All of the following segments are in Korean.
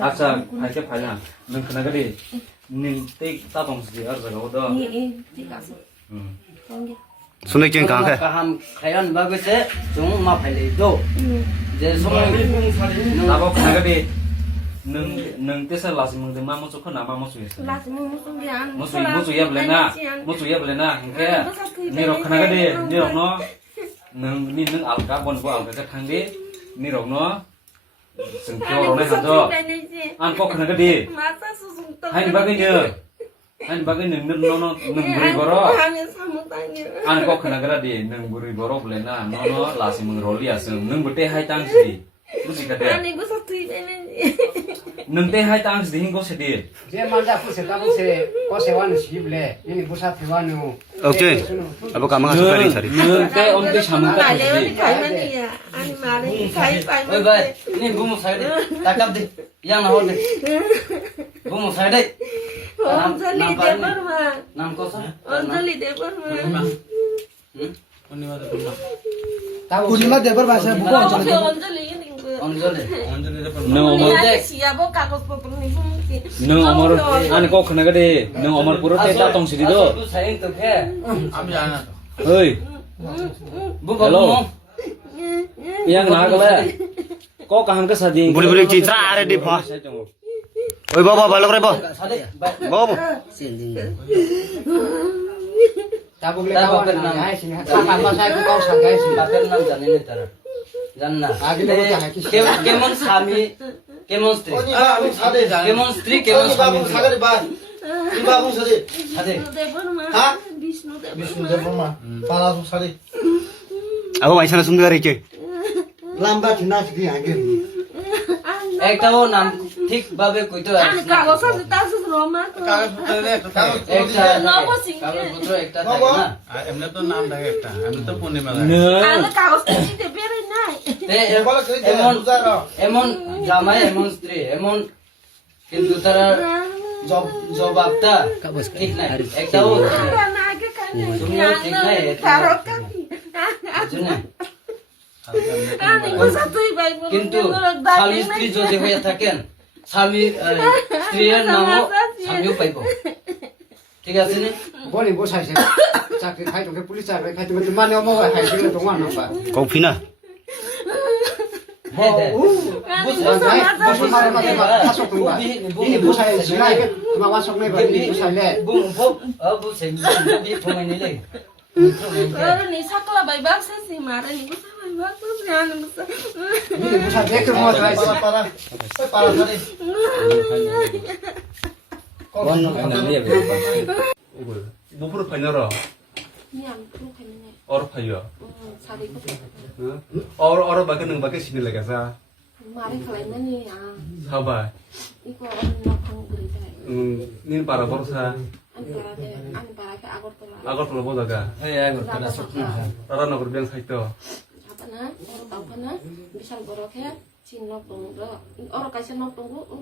아싸 밝게 발라 능 그나가리 능 떼다 동시에 어저거도 손에 낀 강해. ham khayan bagase chung ma phai le do je song 나보 그나가리 능 떼서 라스 멍데 마모 좋고 나 마모 좋겠어 무수 예블레나 이게 니로 그나가리 니로노 능 알까 본고 알까 탕디 니로노 승표로네 하죠 안고 그나가리 하인 바게 능노노 능부리 걸어 안고 그나가리 능부리 걸어 블레나 노노 라스 멍 롤리아스 능부테 하이 땅시 무지가데 능테 하이 땅시 딩고 세디 je malda puse ta puse ko se wan sible ini busa thiwanu 오케이. 아버 가망아 소리 소리. 능테 엄테 참다 oi bai ni bumu side takap de yang na hol de bumu side nam ko sa ta purnima debar basa buko anjali 능 어머를 아니 꼭 그나가리 능 어머를 부를 때 따동시리도 tu saying to ke 어이 bu Hello. yang 나가래 꼭 한가 사디 부리 부리 찌트라 아래 디 봐. 오이 봐봐 발로 그래 봐. sade 봐봐. ta bugle ta wan na ai sin ta ka ma sai ko kau sa gai sin baper nam jane ne tar janna kemon sami kemon stri kemon stri kemon sami sade 아버 많이 사는 숨도 가리 있게. ekta o nam thik babe koi to ekta putro ekta থাকে না এমনি তো নাম থাকে একটা এমনি তো পূর্ণিমা এমন জামাই এমন স্ত্রী এমন কিন্তু তারা জবাবটা ঠিক নাই একটাও তুমিও ঠিক নাই কিন্তু স্বামী স্ত্রী যদি হয়ে থাকেন স্বামী স্ত্রীর নামও স্বামীও পাইব ঠিক আছে নি boni bo sai se chakri khai to ke police chakri khai to mane mo ga khai to dong na ba 거피나. হ্যাঁ হ্যাঁ bo mare ma ba khasok to ba ini bo sai sinai ke ma wa sok nei ba ni bo sai le bung phop bu sen bi thomai ni le ini bo sai dek mo trai 목표를 파이너라 얼어 파이어 얼어 밖에 능 밖에 신을 내가서 사바 닌 바라 버사 아걸 돌아 보다가 따라 너그 병 사이터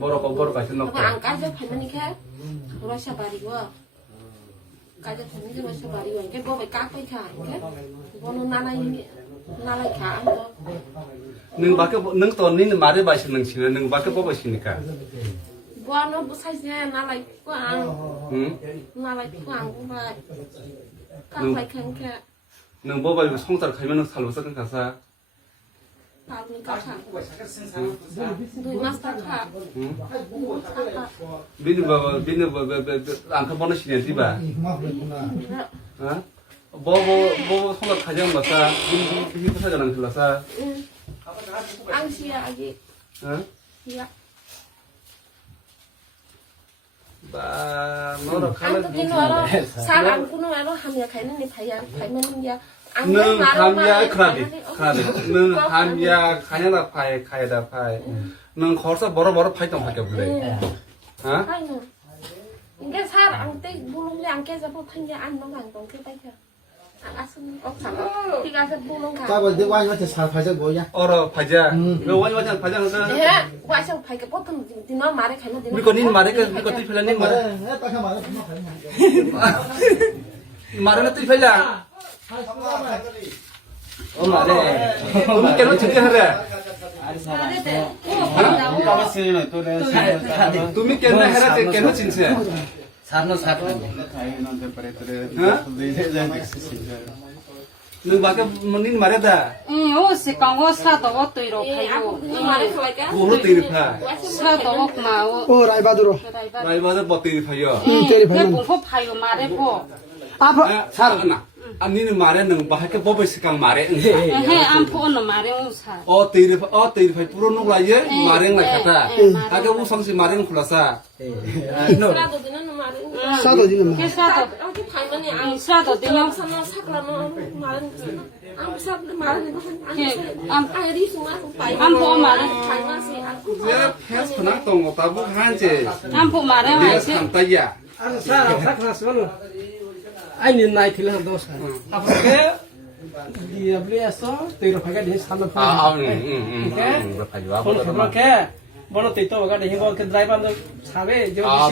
버러 가시 넣고 능 밖에 능 돈니 말해 봐시 능 신을 능 밖에 뽑으시니까 능 뽑아 성살 가면은 살로 쓰는 가사 비누 안카 보너시네 디바 뭐 성살 가정 맞사 비누 사자랑 들라사 바 너라 칼라 능 함야 크라디 능 함야 가냐다 파이 가야다 파이 능 거기서 뭐라 파이던 밖에 없네 어? 이게 사람 때 bulung yang ke sapu thanya an nong ang tong ke pai kha asun ok sam ti ga se bulung kha 까봐 내 와인 한테 살 파자 뭐야? 얼어 파자 너 완전 파자 너 he wa sang pai ke pot ti no mare kha no ti 미거 닌 말에 미거 띠 fel라 닌 말에 해 빠져 말아. 말에는 띠 fel라 o mare 오늘 깨는 듣게 하래 ari sa Apa sih ini tuh deh? তুমি কেন হেরা কেন চিনছে সারনো সার নং বাকে মনিন মারে দা 오 시간 오 사도 어떠이로 aku 가요. mari kelaika বহু তৈরি ফা 사도 없마오. ও রাইবাদুরো রাইবাদে বতৈরি ফাই요 내 공포 파요 말해보. আপা 사나 아니는 말에 능 바하게 법을 시간 말에 해 안포 오는 말해 오사. তৈরি ফাই পুরো নোংরা ইয়ে মারেং না খাতা আগে উসংসি মারেং খুলাসা serato dinan mari সাদো দিন 그 사도 aku paimani ang 사도 되냐? sana saklano maran ang sab maran am ayri suma pai 안포 말해. paimasi aku 제 패스 그냥 동거 따부 한제 안포 말해 내가 와이지. 산다야 Anh nhìn này thì là đâu sao? Apa ke? Dia beli eso, tiro pakai di sana pun. Pun sama ke? Bono tito pakai di hingga ke driver tu sabe, jauh 아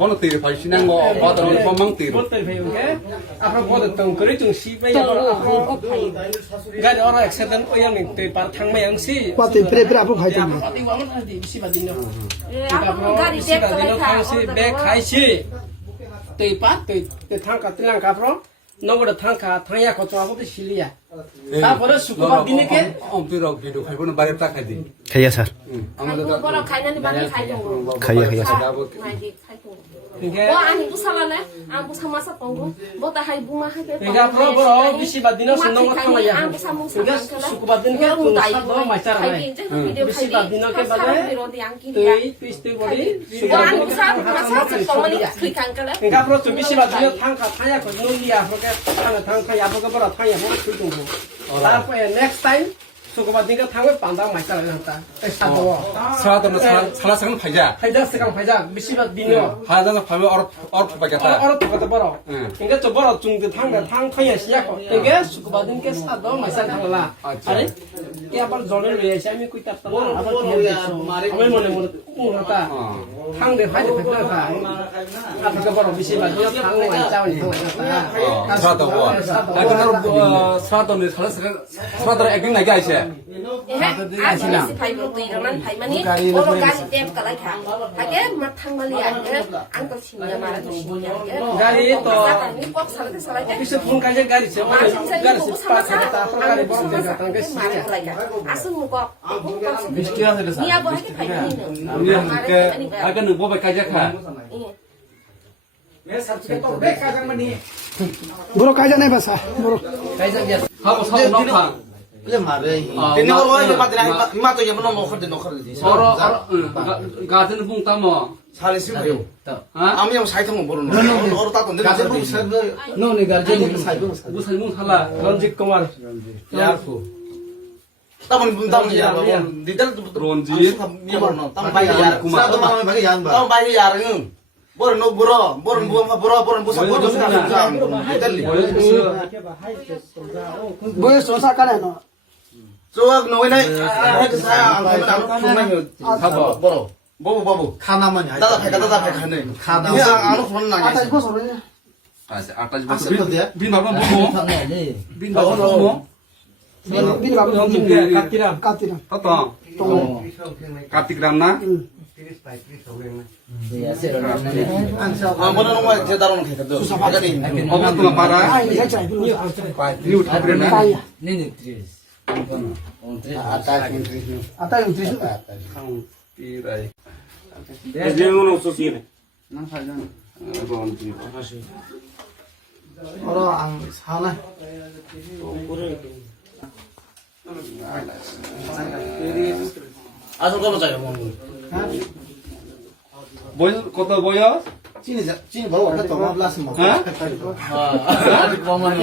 번호 tৈরি ফাই সিনাং 거 바다 뻔망 tৈরি Bono tiro pakai ke? Apa bono tong keri tung si bayar 또 apa? 공포 파요. Gak orang accident yang ni tu par thang mayang si. পাতে pray pray আপু খাইতে Apa pati wangan ada di bisi badinyo. aku gari Bisi dek badinyo kelaika thang si bag khai si. Tei pat tei thang ka tilang ka pro. Nongor thang ka thang ya ko chwa ko silia. তারপরে শুক্রবার দিনে কে 엄피로 비도 খাইব는 바래 딱 하지 খাইয়া স্যার 아무도 aku bara kainani bani kaitung খাইয়া খাইয়া sir naidi kaitung 이게 bo ani bu salane ang bu samasa tongo bo ta hai buma hai pe 이게 앞으로 보러 비시 받이는 순놈 같은 거야. 이게 শুক্রবার দিনকে তো সাত মাইচার হয় 비시 받이는 게 받아. তুই পিস্তে বলি bo ani bu sa masa sa komani klikan kala 그러니까 앞으로 좀 비시 받이는 탕카 타야 거 놀리야 그렇게 탕카 야보가 보러 탕야 보러 출동고. তারপরে নেক্সট টাইম শুক্রবার দিনকে থাকবে পান্ডা মাইচার হতা এই সাত 사라도는 살아서는 파이자 ফাইদা সেকাম ফাইদা বিশিবাদ দিনও 하다가 파면 얼어 파겠다 어로 똑같아 버려. 그러니까 저 버려 중대 탕가 탕 타야 시작고. 이게 শুক্রবার দিনকে সাত মাইচার থাকলা আরে কে আবার জনের লয়ে আমি কইতা আবার আমি মনে মনে মুরাতা 탕데 ফাইদা ফাইদা আবার বড় বিশিবাদ দিন 탕 মাইচার 사라도 사라도는 사라도 액팅 나게 하이세 asi pai bu tu iraman pai mani oro gari dek kala kha age mathang mali age ang to chinya mara to chinya গাড়ি তো ni pop sala te sala কিছু ফোন কাজে গাড়ি ছে গাড়ি ছে পাঁচ টাকা গাড়ি বড় জায়গা তাকে Syria asun mu ko 미스키 하세요 ni abo hai pai ni 우리 함께 아까 는 뭐가 가자카 বড় কাজা নাই বাসা বড় 하고 사고 넣파 이제 말해. Ini orang itu patri lima tu yang belum nokar di. 얼어 가드는 붕 따모 Salis ayo. Ami yang saya tahu baru. Orang tak tahu. 가서 너네 가르쳐 무슨 뭉 살라 런직 Kumar Yarku. Taman bundang ya. Detail tu 런지 Dia baru nong. Taman bayi yar. Satu malam bayi yar. Taman bayi yar ngeng. Baru nok buro. Baru buang buro. Baru busa bodoh sekarang. Detail. বয়স চসা কানে ন Soal noi nai. Saya angkat sungai itu. Baru. Babu. খানামান Tata pakai kane. Ini anu phone nanya. আতা বছর না 아까 빈 바보 뭐? 빈 바보 뭐? বিন বাবু কাতিরাম কাতিরাম 어떤 까띠그람나? Baru nong mau kita taruh kita tu. Jadi. 어떤 봐라. আই নি চাই বিন 니우 타브레나? কাইয়া Ini tris. আতা ইন্ট্রিস 띠라이. 대제는 없었지 런지. 어러 안 사나 Asal kalau saya mau. 걷다 보여? 찐이 바로 왔다 또 말랐어 뭐 Adik mama ni.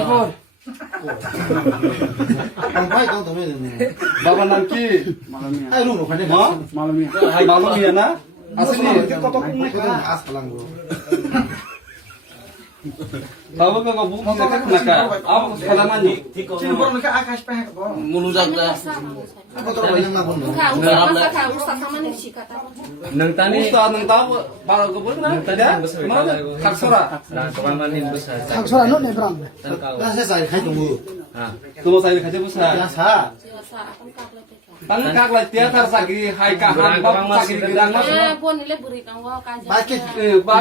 방파이 또 되면 되네 바바 남기. 아이 룸으로 가네 어? 마lum이야나? 아스니. 아스팔랑 거 바바가 뭐 생각나까? 아무 사람만이. 찐이 바로 이렇게 아카시 빼 Mulujak dah. aku terus banyak ngapun ka usa sama ni sikata 우스타 능 다고 바라고 보나? 다? 뭐라? 각서라. থাকছরা ন নেব্রাম 나 세상에 가이 동무 너무 사이를 가져 보사. 야사 sa akong ka Tang kak lai tia tar sakri hai ka han ba sakri girang mas. pon ile buri kang wa ka Baki. Ba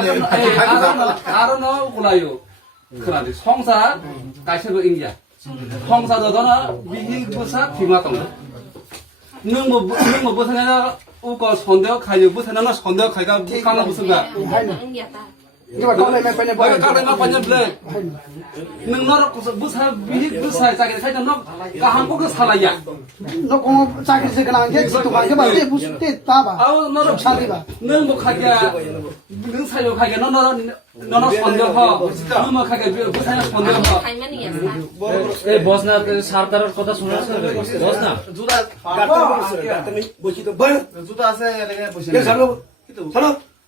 aro no kulayo. Khradi songsa kaise go India. Songsa do na bihi busa thima tong. Nung mo busa na u ko sondeo khayo busa na sondeo khaiga kana busa ga. India ta Ini ba kau lemah punya Ba boy. ka na panya ble. Nung no busa bihi busa sakri khai no ka han ko salaya. No kau cakap sekarang je situ kan ke bagai bus te taba. Au no Sari ba. nung mo khagya nung sayo khagya no sondeo ho. Nung mo khagya busa na sondeo ho. khai mani ya sa এই বস না সরকারের কথা শুনে বস না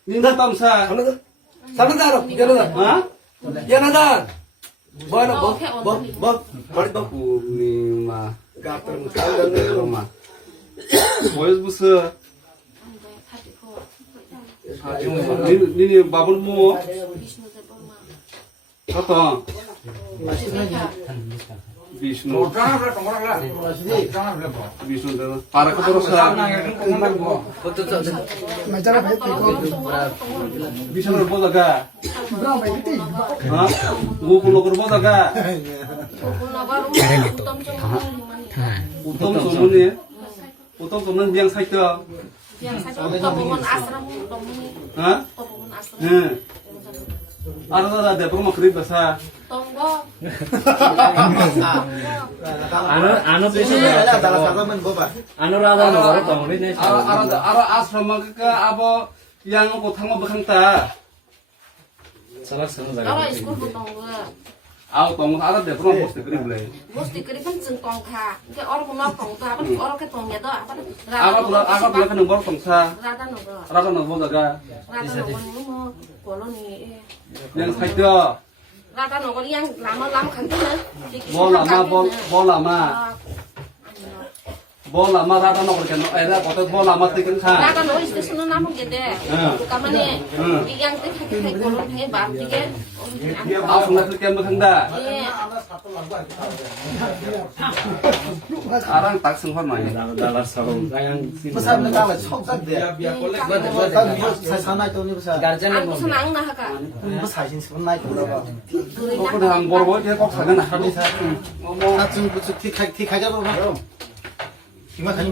Ninda tamsa. Ha? Purnima. Roma. Boys busa. Nini babun mo. Kata. Vishnu. Vishnu dana. Para ka borosa. Macam apa itu? Vishnu bola ga. Berapa itu? Ha? Gokul ko bola ga. Utom somune. Utom somune yang saita. yang sa to pon asram to muni Ha? to pon asram Ara de promo kri basa. tonggo আনো বেশি আনো রাধা নগর তংরি নেই Ara asrama ka abo yang ko thangma bakhangta. সালা সালা জায়গা ara school ko tonggo Aw tong ara de promo post kri ble. mesti kri kan jeng tong kha ke or mo no tong ta apa or ke tong ya do apa Aga pula ka nomor tongsa. rada no go Rata no bola ga. rada no go ni mo koloni Yang saita. rada no go yang lama lam khan tu Bola ma rata no ko ken era ko bola ma te ken kha. rada no station no nam ge de ka mane yang te kha ke kolon he ba ti ke Aw sung na ken bakhangda. Arang tak sung hon mai. দালার সাল গায়ং guardian ang ko sanang na ha ka Ko ko hang bor bo je ko khagan na. Satu busuk tik tik aja loh. Gimana kan